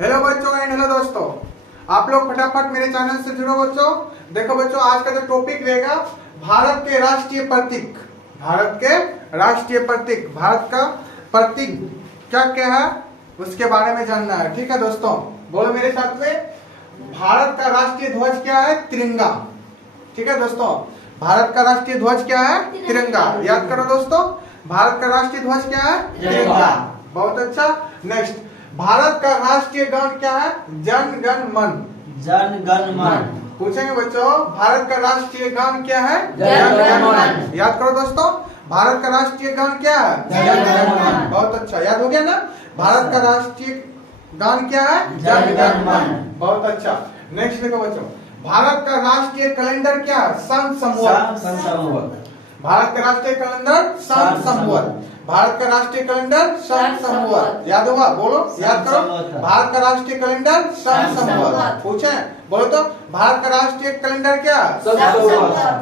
Hello बच्चों and hello दोस्तों, आप लोग फटाफट मेरे चैनल से जुड़ो बच्चों। देखो बच्चों, आज का जो टॉपिक रहेगा भारत के राष्ट्रीय प्रतीक। भारत के राष्ट्रीय प्रतीक, भारत का प्रतीक क्या क्या है उसके बारे में जानना है। ठीक है दोस्तों, बोलो मेरे साथ में, भारत का राष्ट्रीय ध्वज क्या है? तिरंगा। ठीक है दोस्तों, भारत का राष्ट्रीय ध्वज क्या है? तिरंगा। याद करो दोस्तों, भारत का राष्ट्रीय ध्वज क्या है? तिरंगा। बहुत अच्छा। नेक्स्ट, भारत का राष्ट्रीय गान क्या है? जन गण मन। जन गण मन। पूछेंगे बच्चों, भारत का राष्ट्रीय गान क्या है? जन गण मन। याद करो दोस्तों, भारत का राष्ट्रीय गान क्या है? जन गण मन। बहुत अच्छा, याद हो गया ना? भारत का राष्ट्रीय गान क्या है? जन गण मन। बहुत अच्छा। नेक्स्ट देखो बच्चों, भारत का राष्ट्रीय कैलेंडर क्या है? सन संवत। भारत का राष्ट्रीय कैलेंडर सन संवत। भारत का राष्ट्रीय कैलेंडर सन संवत। याद हुआ? बोलो, याद करो। भारत का राष्ट्रीय कैलेंडर सन संवत। पूछे, बोलो तो, भारत का राष्ट्रीय कैलेंडर क्या?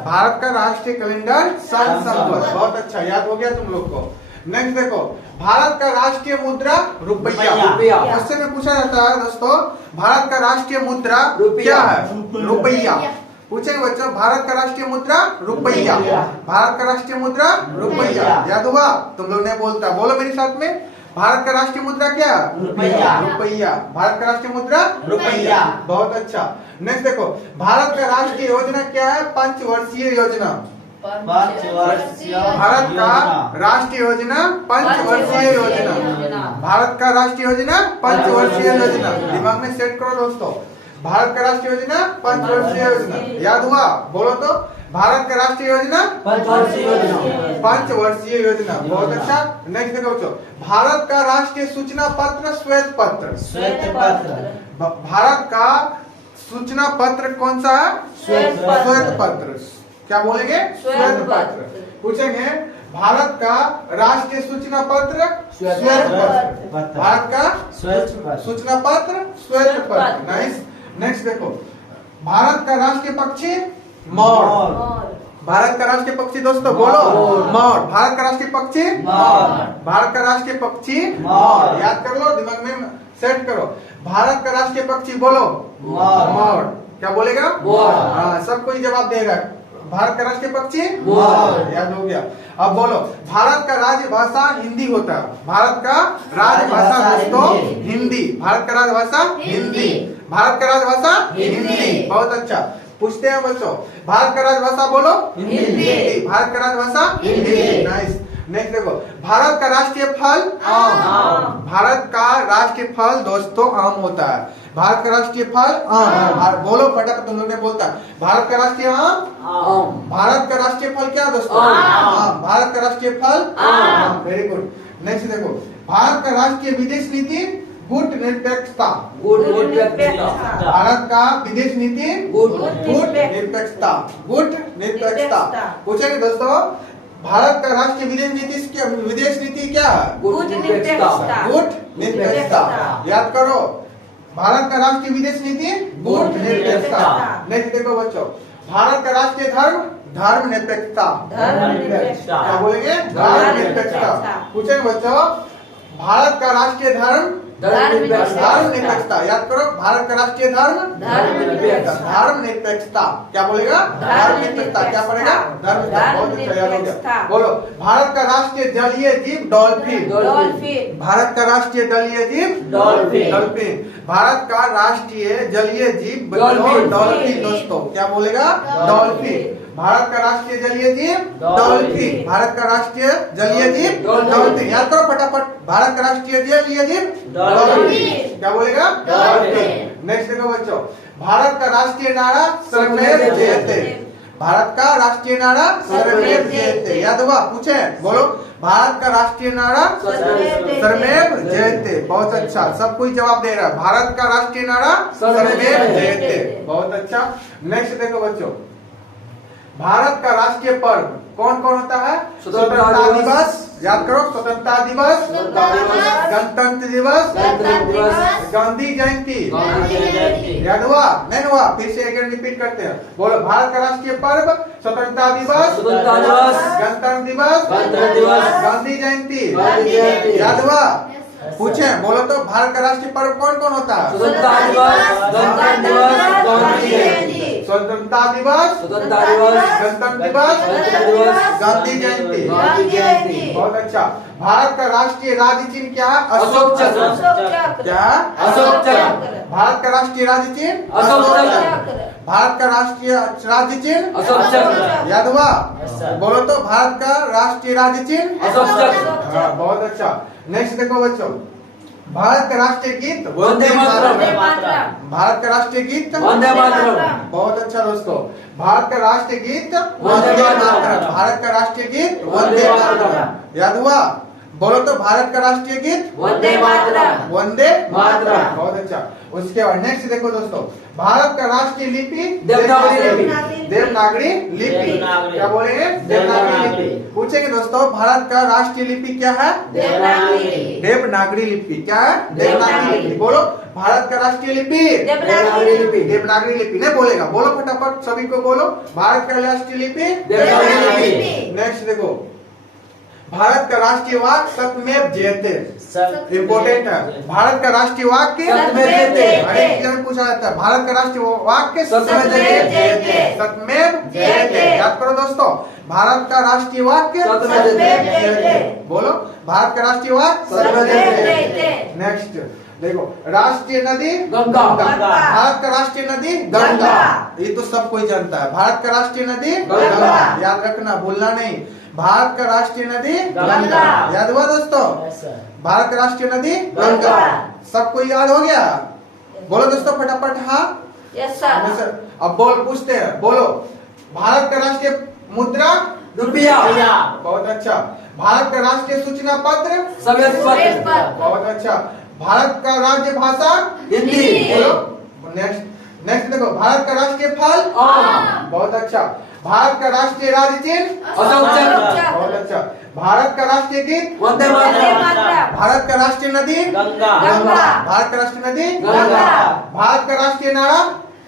भारत का राष्ट्रीय कैलेंडर सन संवत। बहुत अच्छा, याद हो गया तुम लोग को। नेक्स्ट देखो, भारत का राष्ट्रीय मुद्रा रुपया। क्वेश्चन में पूछा जाता है दोस्तों, भारत का राष्ट्रीय मुद्रा क्या है? रुपया। पूछेंगे बच्चों, भारत का राष्ट्रीय मुद्रा रुपया। भारत का राष्ट्रीय मुद्रा रुपया। याद हुआ? तुम लोग नहीं बोलता, बोलो मेरे साथ में, भारत का राष्ट्रीय मुद्रा क्या? रुपया। भारत का राष्ट्रीय मुद्रा रुपया। बहुत अच्छा। नेक्स्ट देखो, भारत का राष्ट्रीय योजना क्या है? पंचवर्षीय योजना। भारत का राष्ट्रीय योजना पंचवर्षीय योजना। भारत का राष्ट्रीय योजना पंचवर्षीय योजना। दिमाग में सेट करो दोस्तों, भारत का राष्ट्रीय योजना पंचवर्षीय योजना। याद हुआ? बोलो तो, भारत का राष्ट्रीय योजना पंचवर्षीय योजना। बहुत अच्छा। नेक्स्ट देखो बच्चों, भारत का राष्ट्रीय सूचना पत्र श्वेत पत्र। भारत का सूचना पत्र कौन सा है? श्वेत पत्र। क्या बोलेंगे? श्वेत पत्र। पूछेंगे, भारत का राष्ट्रीय सूचना पत्र श्वेत पत्र। भारत का सूचना पत्र श्वेत पत्र। नाइस। नेक्स्ट देखो, भारत का राष्ट्रीय पक्षी मोर। भारत का राष्ट्रीय पक्षी दोस्तों बोलो, मोर। भारत का राष्ट्रीय पक्षी भारत का राष्ट्रीय पक्षी मोर। याद कर लो, दिमाग में सेट करो। भारत का राष्ट्रीय पक्षी बोलो, मोर। क्या बोलेगा? हाँ, सब कोई जवाब देगा। भारत का राष्ट्रीय पक्षी याद हो गया। अब बोलो, भारत का राजभाषा हिंदी होता है। भारत का राजभाषा दोस्तों हिंदी। भारत का राजभाषा हिंदी। भारत का राजभाषा हिंदी। बहुत अच्छा। पूछते हैं बच्चों, भारत का राजभाषा बोलो, हिंदी। भारत का राजभाषा हिंदी। नाइस। नेक्स्ट देखो, भारत का राष्ट्रीय फल आम। भारत का राष्ट्रीय फल दोस्तों आम होता है। भारत का राष्ट्रीय फल आम। बोलो फटाफट, तुम लोग ने बोलता, भारत का राष्ट्रीय आम। भारत का राष्ट्रीय फल क्या दोस्तों? आम। भारत का राष्ट्रीय फल आम। Very good. नेक्स्ट देखो, भारत का राष्ट्रीय विदेश नीति गुट निरपेक्षता। भारत का विदेश नीति गुट निरपेक्षता। गुट निरपेक्षता। पूछेंगे दोस्तों, भारत का राष्ट्रीय विदेश नीति क्या है? गुट निरपेक्षता। याद करो, भारत का राष्ट्रीय विदेश नीति गुट निरपेक्षता। नेक्स्ट देखो बच्चों, भारत का राष्ट्रीय धर्म धर्म निरपेक्षता। क्या बोलेंगे? धर्म निरपेक्षता। पूछेंगे बच्चों, भारत का राष्ट्रीय धर्म धर्म निरपेक्षता। याद करो, भारत का राष्ट्रीय धर्म धर्म निरपेक्षता। क्या बोलेगा? धर्म निरपेक्षता। क्या पड़ेगा? धर्म। बहुत अच्छा, याद हो गया। बोलो, भारत का राष्ट्रीय जलीय जीव डॉल्फिन। भारत का राष्ट्रीय जलीय जीव डॉल्फिन। भारत का राष्ट्रीय जलीय जीव डॉल्फिन दोस्तों। क्या बोलेगा? डॉल्फिन। भारत का राष्ट्रीय जलीय जीव डॉल्फिन। भारत का राष्ट्रीय जलीय जीव डॉल्फिन। याद करो फटाफट, भारत का राष्ट्रीय जलीय जीव डॉल्फिन। क्या बोलेगा? डॉल्फिन। नेक्स्ट देखो बच्चों, भारत का राष्ट्रीय नारा सर्वमेव जयते। भारत का राष्ट्रीय नारा सर्वमेव जयते। याद हुआ? पूछे, बोलो, भारत का राष्ट्रीय नारा सर्वमेव जयते। बहुत अच्छा, सब कोई जवाब दे रहा है। भारत का राष्ट्रीय नारा सर्वमेव जयते। बहुत अच्छा। नेक्स्ट देखो बच्चों, भारत का राष्ट्रीय पर्व कौन कौन होता है? स्वतंत्रता दिवस। याद करो, स्वतंत्रता दिवस, गणतंत्र दिवस, गांधी जयंती। याद हुआ? नहीं हुआ? फिर से एक रिपीट करते हैं। बोलो, भारत का राष्ट्रीय पर्व स्वतंत्रता दिवस, गणतंत्र दिवस, गांधी जयंती। याद हुआ? पूछे बोलो तो भारत का राष्ट्रीय पर्व कौन कौन होता है? स्वतंत्रता दिवस, स्वतंत्रता दिवस, स्वतंत्रता दिवस, गणतंत्र दिवस, गांधी जयंती। गांधी जयंती। बहुत अच्छा। भारत का राष्ट्रीय राज्य चिन्ह क्या है? अशोक चक्र। क्या? अशोक चक्र। भारत का राष्ट्रीय राज्य चिन्ह अशोक चक्र। भारत का राष्ट्रीय राज्य चिन्ह अशोक चक्र। याद हुआ? Yes, sir. बोलो तो भारत का राष्ट्रीय राज्य चिन्ह अशोक चक्र। हाँ, बहुत अच्छा। नेक्स्ट देखो बच्चों, भारत का राष्ट्रीय गीत वंदे मातरम। भारत का राष्ट्रीय गीत वंदे मातरम। बहुत अच्छा दोस्तों। भारत का राष्ट्रीय गीत वंदे मातरम। भारत का राष्ट्रीय गीत वंदे मातरम। याद हुआ? बोलो तो भारत का राष्ट्रीय गीत वंदे मातरम। वंदे मातरम। बहुत अच्छा। उसके बाद नेक्स्ट देखो दोस्तों, भारत का राष्ट्रीय लिपि देवनागरी लिपि। देवनागरी लिपि। देवनागरी। क्या बोलेंगे? देवनागरी लिपि। पूछेंगे दोस्तों, भारत का राष्ट्रीय लिपि क्या है? देवनागरी लिपि। क्या है? देवनागरी लिपि। बोलो, भारत का राष्ट्रीय लिपि देवनागरी लिपि। देवनागरी लिपि। नहीं बोलेगा, बोलो फटाफट सभी को बोलो, भारत का राष्ट्रीय लिपि देवनागरी लिपि। नेक्स्ट देखो, भारत का राष्ट्रीय वाक्य सत्यमेव जयते। इम्पोर्टेंट है। भारत का राष्ट्रीय वाक्य सत्यमेव जयते। अरे एग्जाम में पूछा जाता है, भारत का राष्ट्रीय वाक्य सत्यमेव जयते। सत्यमेव जयते। याद करो दोस्तों, भारत का राष्ट्रीय वाक्य सत्यमेव जयते। बोलो, भारत का राष्ट्रीय वाक्य सत्यमेव जयते। नेक्स्ट देखो, राष्ट्रीय नदी गंगा। भारत का राष्ट्रीय नदी गंगा। ये तो सब कोई जानता है। भारत का राष्ट्रीय नदी गंगा। याद रखना, भूलना नहीं। भारत का राष्ट्रीय नदी गंगा। याद हुआ दोस्तों? भारत का राष्ट्रीय नदी गंगा। सबको याद हो गया? बोलो दोस्तों फटाफट हाँ। अब बोल पूछते हैं, बोलो, भारत का राष्ट्रीय मुद्रा रुपया। बहुत अच्छा। भारत का राष्ट्रीय सूचना पत्र सफेद पत्र। बहुत अच्छा। भारत का राज्य भाषा हिंदी। बोलो। नेक्स्ट देखो, भारत का राष्ट्रीय फल आम। बहुत अच्छा। भारत का राष्ट्रीय राज्य चिन्ह अशोक चक्र। बहुत अच्छा। भारत का राष्ट्रीय गीत वंदे मातरम। भारत का राष्ट्रीय नदी गंगा। भारत का राष्ट्रीय नदी गंगा। भारत का राष्ट्रीय नारा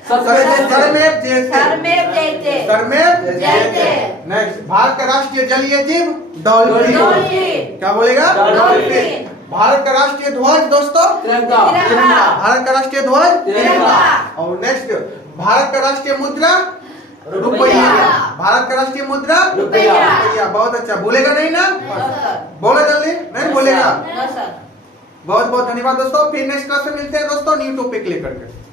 सत्यमेव सरमेव जयते। सरमेव जयते। नेक्स्ट, भारत का राष्ट्रीय जलीय जीव डॉल्फिन। क्या बोलेगा? डॉल्फिन। भारत का राष्ट्रीय ध्वज दोस्तों तिरंगा। भारत का राष्ट्रीय ध्वज तिरंगा। और नेक्स्ट, भारत का राष्ट्रीय मुद्रा रुपया। भारत का राष्ट्रीय मुद्रा रुपया। बहुत अच्छा। भूलेगा नहीं ना? बोलो जल्दी। नहीं भूलेगा। बहुत बहुत धन्यवाद दोस्तों। फिर नेक्स्ट क्लास में मिलते हैं दोस्तों, न्यू टॉपिक लेकर के।